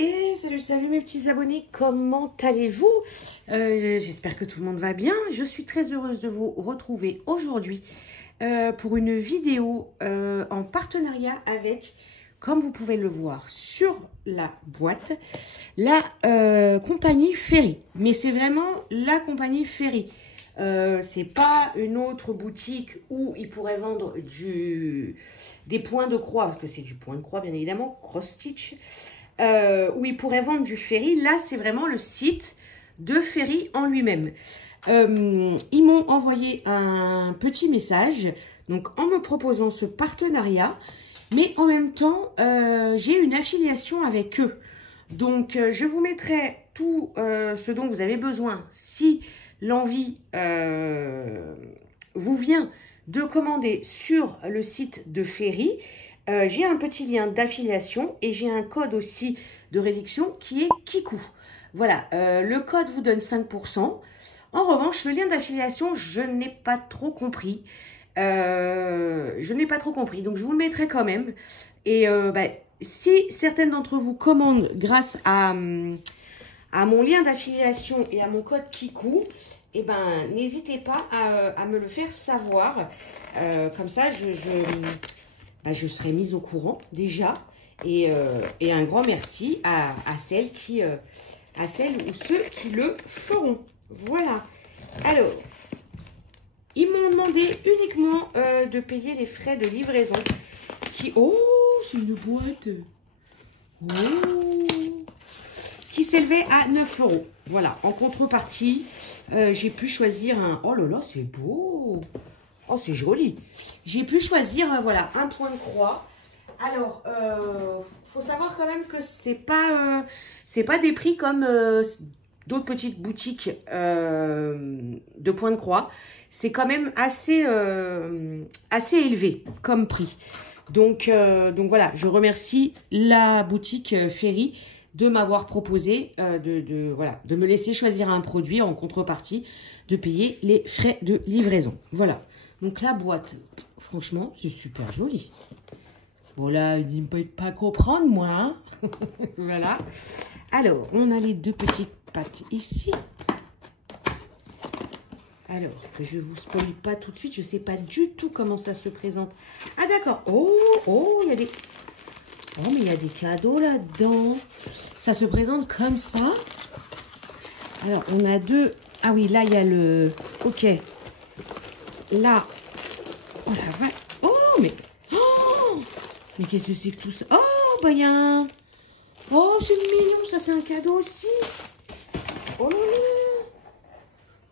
Et salut mes petits abonnés, comment allez-vous? J'espère que tout le monde va bien. Je suis très heureuse de vous retrouver aujourd'hui pour une vidéo en partenariat avec, comme vous pouvez le voir sur la boîte, la compagnie Ferry. Mais c'est vraiment la compagnie Ferry. C'est pas une autre boutique où ils pourraient vendre des points de croix, parce que c'est du point de croix bien évidemment, cross stitch, où ils pourraient vendre du Ferry. Là c'est vraiment le site de Ferry en lui-même. Ils m'ont envoyé un petit message donc en me proposant ce partenariat, mais en même temps j'ai une affiliation avec eux. Donc je vous mettrai tout ce dont vous avez besoin si l'envie vous vient de commander sur le site de Ferry. J'ai un petit lien d'affiliation et j'ai un code aussi de réduction qui est Kikou. Voilà, le code vous donne 5%. En revanche, le lien d'affiliation, je n'ai pas trop compris. Donc je vous le mettrai quand même. Et si certaines d'entre vous commandent grâce à mon lien d'affiliation et à mon code Kikou, eh ben, n'hésitez pas à me le faire savoir. Comme ça, je serai mise au courant déjà. Et un grand merci à celles ou ceux qui le feront. Voilà. Alors, ils m'ont demandé uniquement de payer les frais de livraison. Oh, c'est une boîte. Oh, qui s'élevait à 9 €. Voilà, en contrepartie, j'ai pu choisir un... Oh là là, c'est beau. Oh, c'est joli. J'ai pu choisir, voilà, un point de croix. Alors, faut savoir quand même que c'est pas des prix comme d'autres petites boutiques de point de croix. C'est quand même assez élevé comme prix. Donc voilà, je remercie la boutique Ferry de m'avoir proposé de me laisser choisir un produit en contrepartie de payer les frais de livraison. Voilà. Donc la boîte, franchement, c'est super joli. Bon là, il ne peut pas comprendre moi. Hein. Voilà. Alors, on a les deux petites pattes ici. Alors, que je ne vous spoile pas tout de suite, je ne sais pas du tout comment ça se présente. Ah d'accord. Oh, il y a des... Oh, mais il y a des cadeaux là-dedans. Ça se présente comme ça. Alors, on a deux... Ah oui, là, il y a le... Ok. Là. Oh la vache. Oh, mais... Oh, mais qu'est-ce que c'est que tout ça? Oh, bah, il y a un... Oh, c'est mignon. Ça, c'est un cadeau aussi. Oh là là.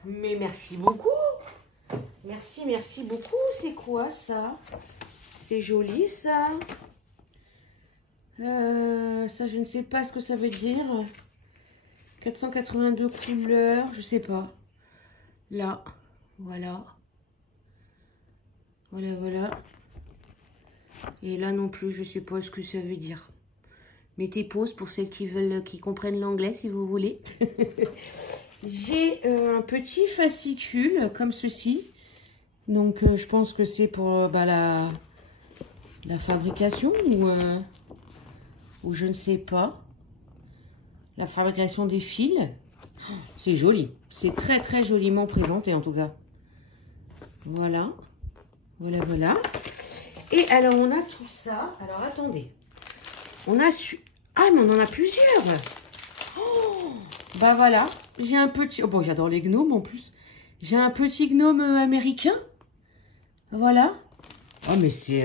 Mais merci beaucoup. Merci beaucoup. C'est quoi, ça? C'est joli, ça. Ça, je ne sais pas ce que ça veut dire. 482 couleurs, je sais pas. Là, voilà. Voilà. Et là non plus, je sais pas ce que ça veut dire. Mettez pause pour celles qui comprennent l'anglais, si vous voulez. J'ai un petit fascicule comme ceci. Donc, je pense que c'est pour la fabrication ou je ne sais pas. La fabrication des fils. C'est joli. C'est très très joliment présenté en tout cas. Voilà. Et alors on a tout ça. Alors attendez. On a su... Ah mais on en a plusieurs. Oh, bah voilà. J'ai un petit... Oh, bon, j'adore les gnomes en plus. J'ai un petit gnome américain. Voilà. Oh mais c'est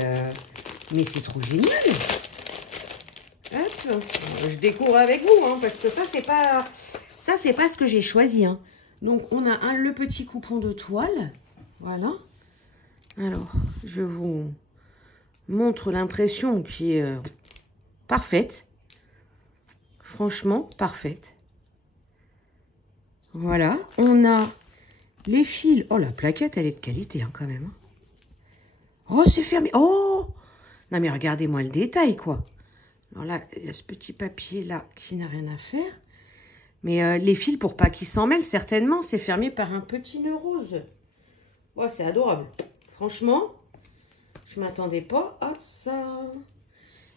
trop génial. Hop, je découvre avec vous, hein, parce que ça c'est pas ce que j'ai choisi. Hein. Donc on a le petit coupon de toile, voilà. Alors je vous montre l'impression qui est parfaite, franchement parfaite. Voilà, on a les fils. Oh la plaquette, elle est de qualité hein, quand même. Hein. Oh c'est fermé. Oh non mais regardez-moi le détail quoi. Alors là, il y a ce petit papier là qui n'a rien à faire. Mais les fils, pour pas qu'ils s'en mêlent, certainement, c'est fermé par un petit nœud rose. Oh, c'est adorable. Franchement, je ne m'attendais pas à ça.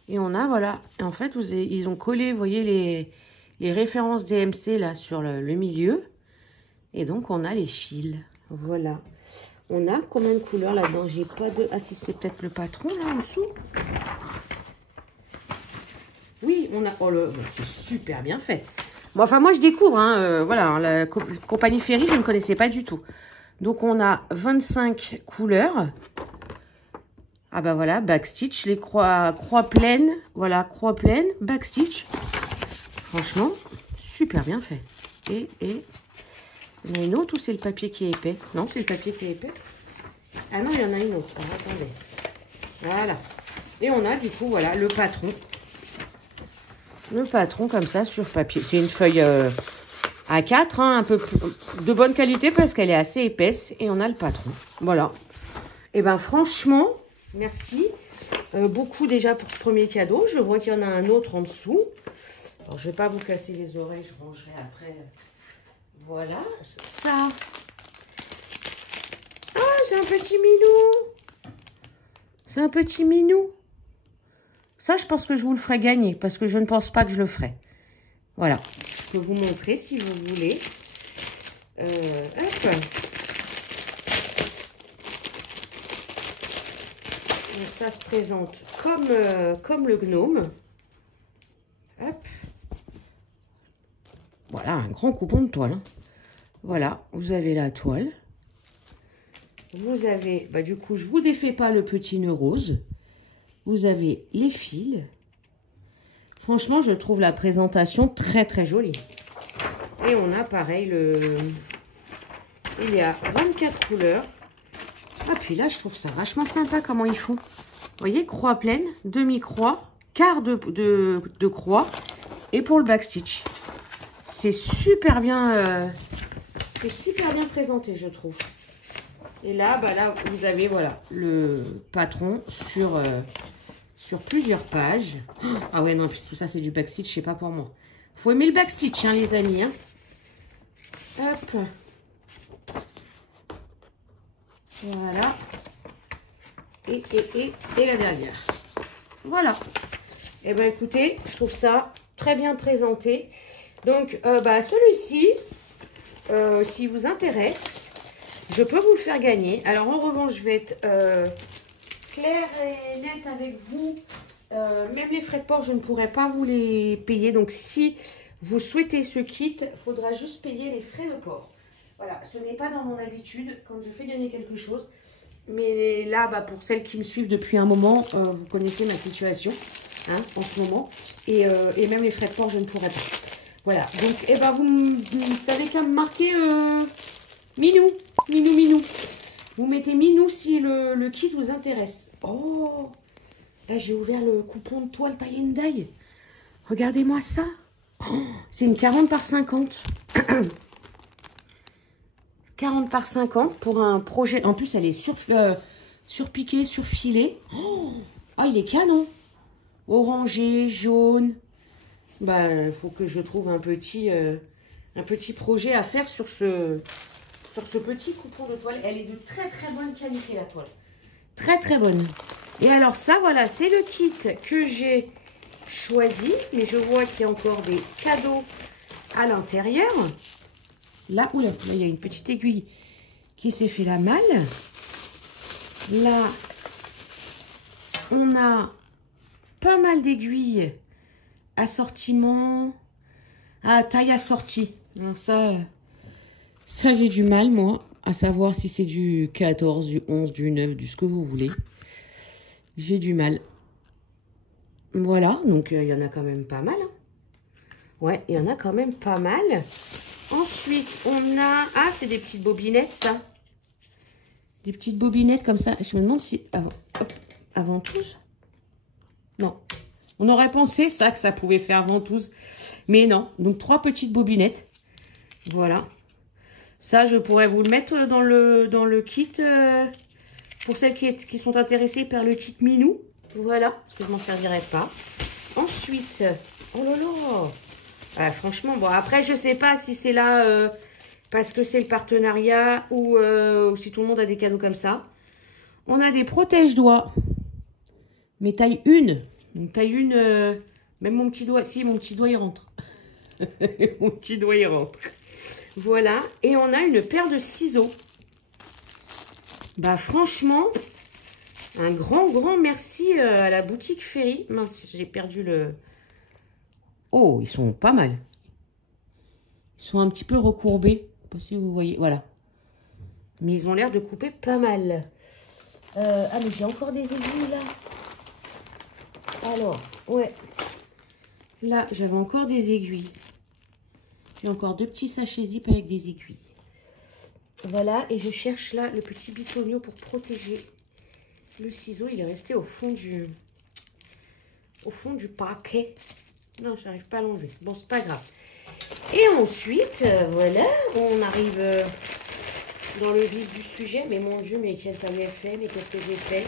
Et on a, voilà, et en fait, ils ont collé, vous voyez, les références DMC là sur le milieu. Et donc, on a les fils. Voilà. On a combien de couleurs là-dedans? J'ai pas de... Ah si, c'est peut-être le patron là en dessous. Oui, on a... Oh, c'est super bien fait. Bon, enfin, moi, je découvre, hein, voilà, la compagnie Ferry, je ne connaissais pas du tout. Donc, on a 25 couleurs. Ah bah voilà, backstitch, les croix pleines. Voilà, croix pleine, backstitch. Franchement, super bien fait. Et... Il y en a une autre ou c'est le papier qui est épais? Non, c'est le papier qui est épais. Ah non, il y en a une autre. Alors, attendez. Voilà. Et on a du coup, voilà, le patron. Le patron comme ça sur papier. C'est une feuille A4, hein, un peu de bonne qualité parce qu'elle est assez épaisse. Et on a le patron. Voilà. Et ben franchement, merci beaucoup déjà pour ce premier cadeau. Je vois qu'il y en a un autre en dessous. Alors, je ne vais pas vous casser les oreilles, je rangerai après. Voilà, ça. Ah, c'est un petit minou. C'est un petit minou. Ça, je pense que je vous le ferai gagner parce que je ne pense pas que je le ferai. Voilà, je peux vous montrer si vous voulez. Hop. Donc, ça se présente comme le gnome. Hop. Voilà, un grand coupon de toile. Hein. Voilà, vous avez la toile. Vous avez, bah, du coup, je ne vous défais pas le petit nœud rose. Vous avez les fils. Franchement, je trouve la présentation très, très jolie. Et on a pareil, il y a 24 couleurs. Ah, puis là, je trouve ça vachement sympa comment ils font. Vous voyez, croix pleine, demi-croix, quart de croix. Et pour le backstitch. C'est super bien... c'est super bien présenté, je trouve. Et là, bah là, vous avez voilà le patron sur plusieurs pages. Ah ouais, non, tout ça, c'est du backstitch, c'est pas pour moi. Faut aimer le backstitch, hein, les amis. Hein. Hop. Voilà. Et la dernière. Voilà. Et ben écoutez, je trouve ça très bien présenté. Donc, bah, celui-ci... s'il vous intéresse, je peux vous le faire gagner. Alors en revanche, je vais être claire et nette avec vous. Même les frais de port, je ne pourrai pas vous les payer. Donc si vous souhaitez ce kit, il faudra juste payer les frais de port. Voilà, ce n'est pas dans mon habitude quand je fais gagner quelque chose. Mais là, bah, pour celles qui me suivent depuis un moment, vous connaissez ma situation hein, en ce moment. Et même les frais de port, je ne pourrai pas. Voilà, donc eh ben, vous savez qu'à me marquer Minou. Vous mettez Minou si le kit vous intéresse. Oh, là j'ai ouvert le coupon de toile tie and dye. Regardez-moi ça. Oh, c'est une 40 par 50. 40 par 50 pour un projet. En plus, elle est surpiquée, surfilée. Oh, ah, il est canon. Orangé, jaune. Bah, il faut que je trouve un petit projet à faire sur ce petit coupon de toile. Elle est de très très bonne qualité, la toile. Très très bonne. Et alors ça, voilà, c'est le kit que j'ai choisi. Mais je vois qu'il y a encore des cadeaux à l'intérieur. Là, oula, là, il y a une petite aiguille qui s'est fait la malle. Là, on a pas mal d'aiguilles. Assortiment. Ah, taille assortie. Alors ça j'ai du mal, moi, à savoir si c'est du 14, du 11, du 9, du ce que vous voulez. J'ai du mal. Voilà, donc il y en a quand même pas mal. Hein. Ouais, il y en a quand même pas mal. Ensuite, on a... Ah, c'est des petites bobinettes, ça. Des petites bobinettes comme ça. Je me demande si... Avant tous. Non. On aurait pensé ça, que ça pouvait faire ventouse. Mais non. Donc, 3 petites bobinettes. Voilà. Ça, je pourrais vous le mettre dans le kit. Pour celles qui sont intéressées par le kit Minou. Voilà. Parce que je m'en servirai pas. Ensuite. Oh là là. Ah, franchement, bon. Après, je sais pas si c'est là parce que c'est le partenariat ou si tout le monde a des cadeaux comme ça. On a des protège-doigts. Mais taille 1. Donc, taille une, même mon petit doigt, si, mon petit doigt, il rentre. Mon petit doigt, il rentre. Voilà, et on a une paire de ciseaux. Bah, franchement, un grand merci à la boutique Ferry. Mince, j'ai perdu le... Oh, ils sont pas mal. Ils sont un petit peu recourbés. Je sais pas si vous voyez, voilà. Mais ils ont l'air de couper pas mal. Ah, mais j'ai encore des aiguilles, là. Alors, ouais. Là, j'avais encore des aiguilles. J'ai encore 2 petits sachets zip avec des aiguilles. Voilà, et je cherche là le petit bitonio pour protéger le ciseau. Il est resté au fond du paquet. Non, j'arrive pas à l'enlever. Bon, c'est pas grave. Et ensuite, voilà, on arrive dans le vif du sujet. Mais mon Dieu, mais qu'est-ce que j'avais fait? Mais qu'est-ce que j'ai fait?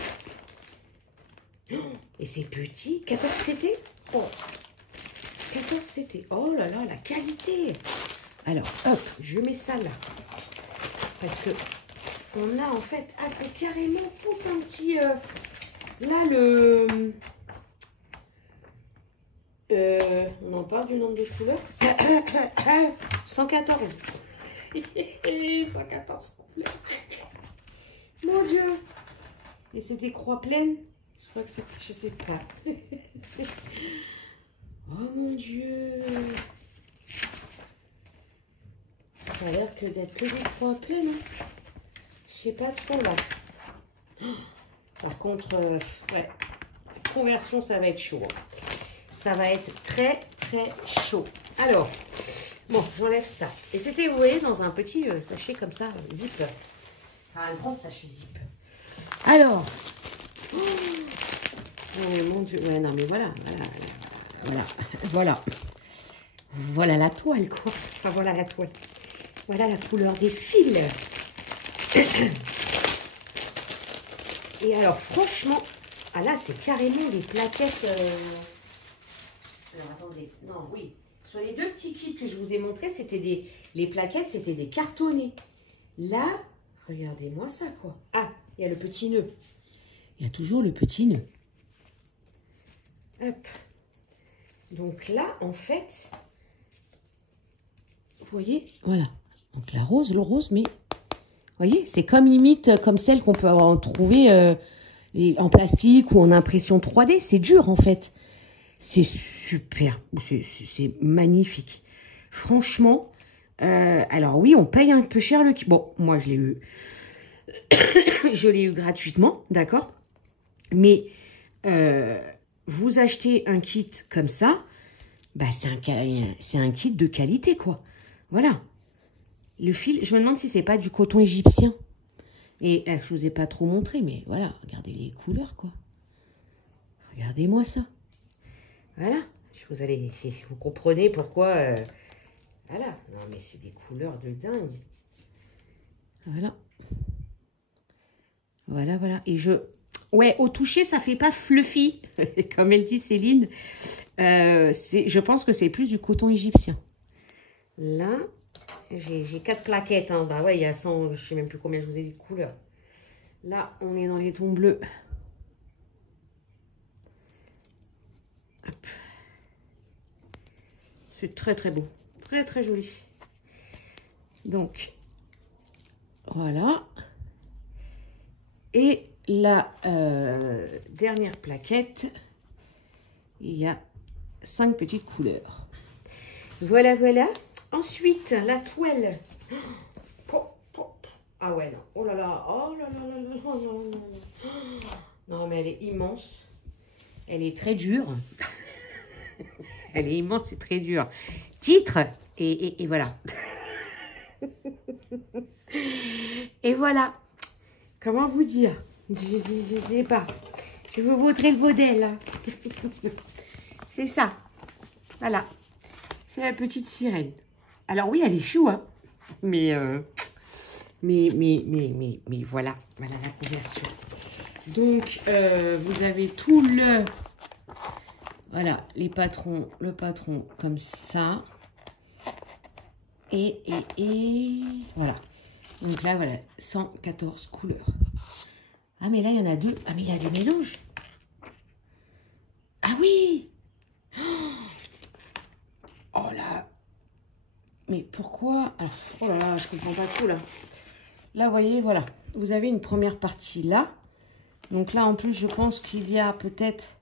Et c'est petit. 14 CT. Oh, 14 CT. Oh là là, la qualité. Alors, hop, je mets ça là. Parce que on a en fait... Ah, c'est carrément tout un petit... là, le... on en parle du nombre de couleurs. 114. 114 couleurs. Mon Dieu. Et c'est des croix pleines. Je crois que c'est... Je sais pas. Oh mon Dieu. Ça a l'air que d'être que des croix pleines. Hein. Je sais pas trop là. Par contre, ouais. Conversion, ça va être chaud. Ça va être très chaud. Alors, bon, j'enlève ça. Et c'était, vous voyez, dans un petit sachet comme ça, zip. Enfin, un grand sachet zip. Alors. Oh, mais mon Dieu. Ouais, non, mais voilà. Voilà la toile, quoi. Enfin, voilà la toile. Voilà la couleur des fils. Et alors, franchement, ah là, c'est carrément des plaquettes. Alors, attendez. Non, oui. Sur les 2 petits kits que je vous ai montrés, c'était des... Les plaquettes, c'était des cartonnés. Là, regardez-moi ça, quoi. Ah, il y a le petit nœud. Il y a toujours le petit nœud. Hop. Donc là, en fait, vous voyez, voilà. Donc la rose, le rose, mais vous voyez, c'est comme limite comme celle qu'on peut en trouver en plastique ou en impression 3D. C'est dur en fait. C'est super, c'est magnifique. Franchement, alors oui, on paye un peu cher le kit. Bon, moi je l'ai eu, je l'ai eu gratuitement, d'accord. Mais vous achetez un kit comme ça, bah c'est un kit de qualité quoi. Voilà. Le fil, je me demande si c'est pas du coton égyptien. Et je vous ai pas trop montré, mais voilà, regardez les couleurs, quoi. Regardez-moi ça. Voilà. Vous comprenez pourquoi... voilà. Non, mais c'est des couleurs de dingue. Voilà. Voilà. Et ouais, au toucher, ça fait pas fluffy, comme elle dit Céline. Je pense que c'est plus du coton égyptien. Là... J'ai 4 plaquettes, hein. Bah ouais, il y a 100, je sais même plus combien je vous ai dit de couleurs. Là, on est dans les tons bleus. C'est très beau. Très joli. Donc, voilà. Et la dernière plaquette, il y a 5 petites couleurs. Voilà. Ensuite, la toile. Ah ouais, non. Oh là là. Non, mais elle est immense. Elle est très dure. Elle est immense et très dure. Titre. Et voilà. Et voilà. Comment vous dire? Je sais pas. Je vais vous montrer le modèle. C'est ça. Voilà. C'est la petite sirène. Alors oui, elle est chou, hein. Mais voilà. Voilà la conversion. Donc, vous avez tout le... Voilà, le patron comme ça. Et voilà. Donc là, voilà, 114 couleurs. Ah, mais là, il y en a 2. Ah, mais il y a des mélanges. Ah oui! Oh là! Mais pourquoi? Alors, oh là là, je comprends pas tout là. Là, vous voyez, voilà. Vous avez une première partie là. Donc là, en plus, je pense qu'il y a peut-être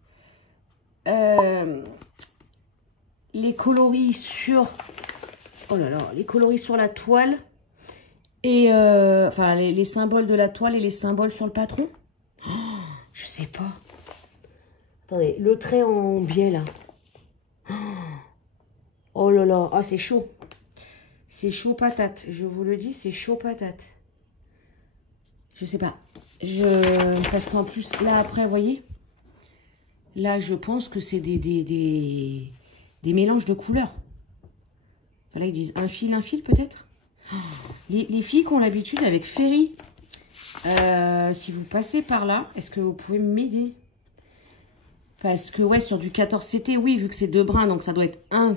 les coloris sur... Oh là là, les coloris sur la toile. Et enfin, les symboles de la toile et les symboles sur le patron. Oh, je sais pas. Attendez, le trait en biais là. Oh là là, ah, c'est chaud. C'est chaud patate, je vous le dis, c'est chaud patate. Je sais pas. Parce qu'en plus, là après, vous voyez, là je pense que c'est des mélanges de couleurs. Enfin, là ils disent un fil peut-être. Les filles qui ont l'habitude avec Ferry, si vous passez par là, est-ce que vous pouvez m'aider? Parce que ouais, sur du 14CT, oui, vu que c'est 2 brins, donc ça doit être un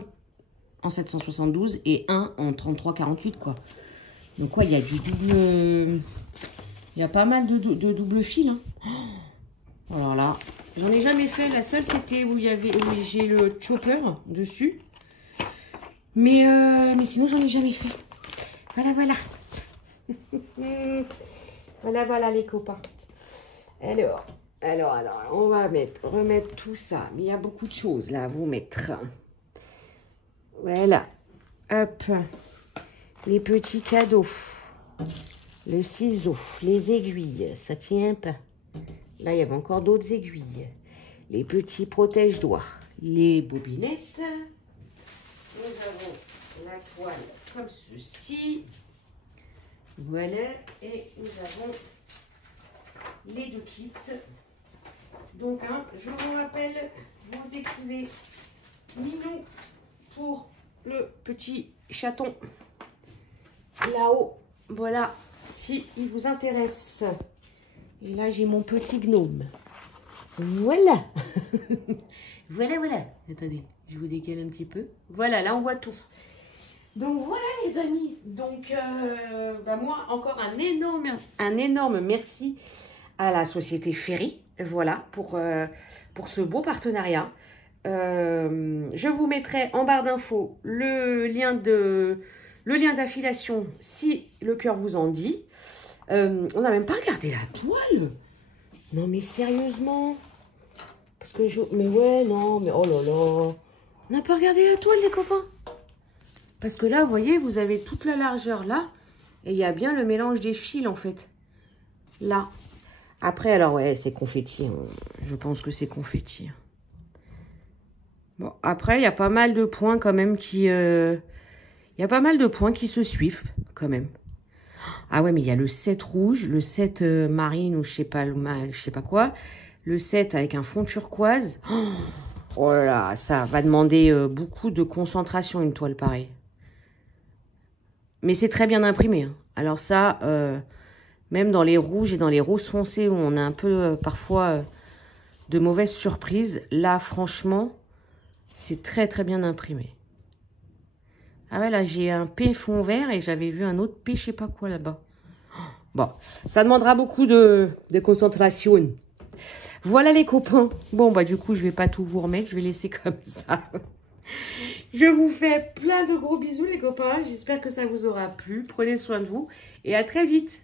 en 772 et un en 33-48, quoi. Donc ouais, il y a du double... Il y a pas mal de double fil. Hein. Alors là, j'en ai jamais fait. La seule, c'était où j'ai le chopper dessus. Mais sinon, j'en ai jamais fait. Voilà, voilà. Voilà les copains. Alors, on va remettre tout ça. Mais il y a beaucoup de choses là à vous mettre. Voilà. Hop. Les petits cadeaux. Le ciseau, les aiguilles, ça tient pas. Là, il y avait encore d'autres aiguilles. Les petits protège-doigts. Les bobinettes. Nous avons la toile comme ceci. Voilà. Et nous avons les 2 kits. Donc, hein, je vous rappelle, vous écrivez Minou pour le petit chaton. Là-haut, voilà. Si il vous intéresse. Et là, j'ai mon petit gnome. Voilà. voilà. Attendez, je vous décale un petit peu. Voilà, là, on voit tout. Donc, voilà, les amis. Donc, moi, encore un énorme merci à la société Ferry. Voilà, pour ce beau partenariat. Je vous mettrai en barre d'infos le lien d'affiliation si le cœur vous en dit. On n'a même pas regardé la toile. Non mais sérieusement. Parce que mais ouais, non, mais oh là là. On n'a pas regardé la toile les copains. Parce que là, vous voyez, vous avez toute la largeur là. Et il y a bien le mélange des fils en fait. Là. Après, alors ouais, c'est confetti. Hein. Je pense que c'est confetti. Bon, après, il y a pas mal de points quand même qui... Il y a pas mal de points qui se suivent, quand même. Ah ouais, mais il y a le 7 rouge, le 7 marine ou je sais pas quoi. Le 7 avec un fond turquoise. Oh là là, ça va demander beaucoup de concentration, une toile pareille. Mais c'est très bien imprimé. Hein. Alors ça, même dans les rouges et dans les roses foncées où on a un peu parfois de mauvaises surprises, là, franchement, c'est très bien imprimé. Ah ouais, là, j'ai un P fond vert et j'avais vu un autre P, je sais pas quoi là-bas. Bon, ça demandera beaucoup de concentration. Voilà les copains. Bon, bah du coup, je vais pas tout vous remettre, je vais laisser comme ça. Je vous fais plein de gros bisous les copains. J'espère que ça vous aura plu. Prenez soin de vous et à très vite.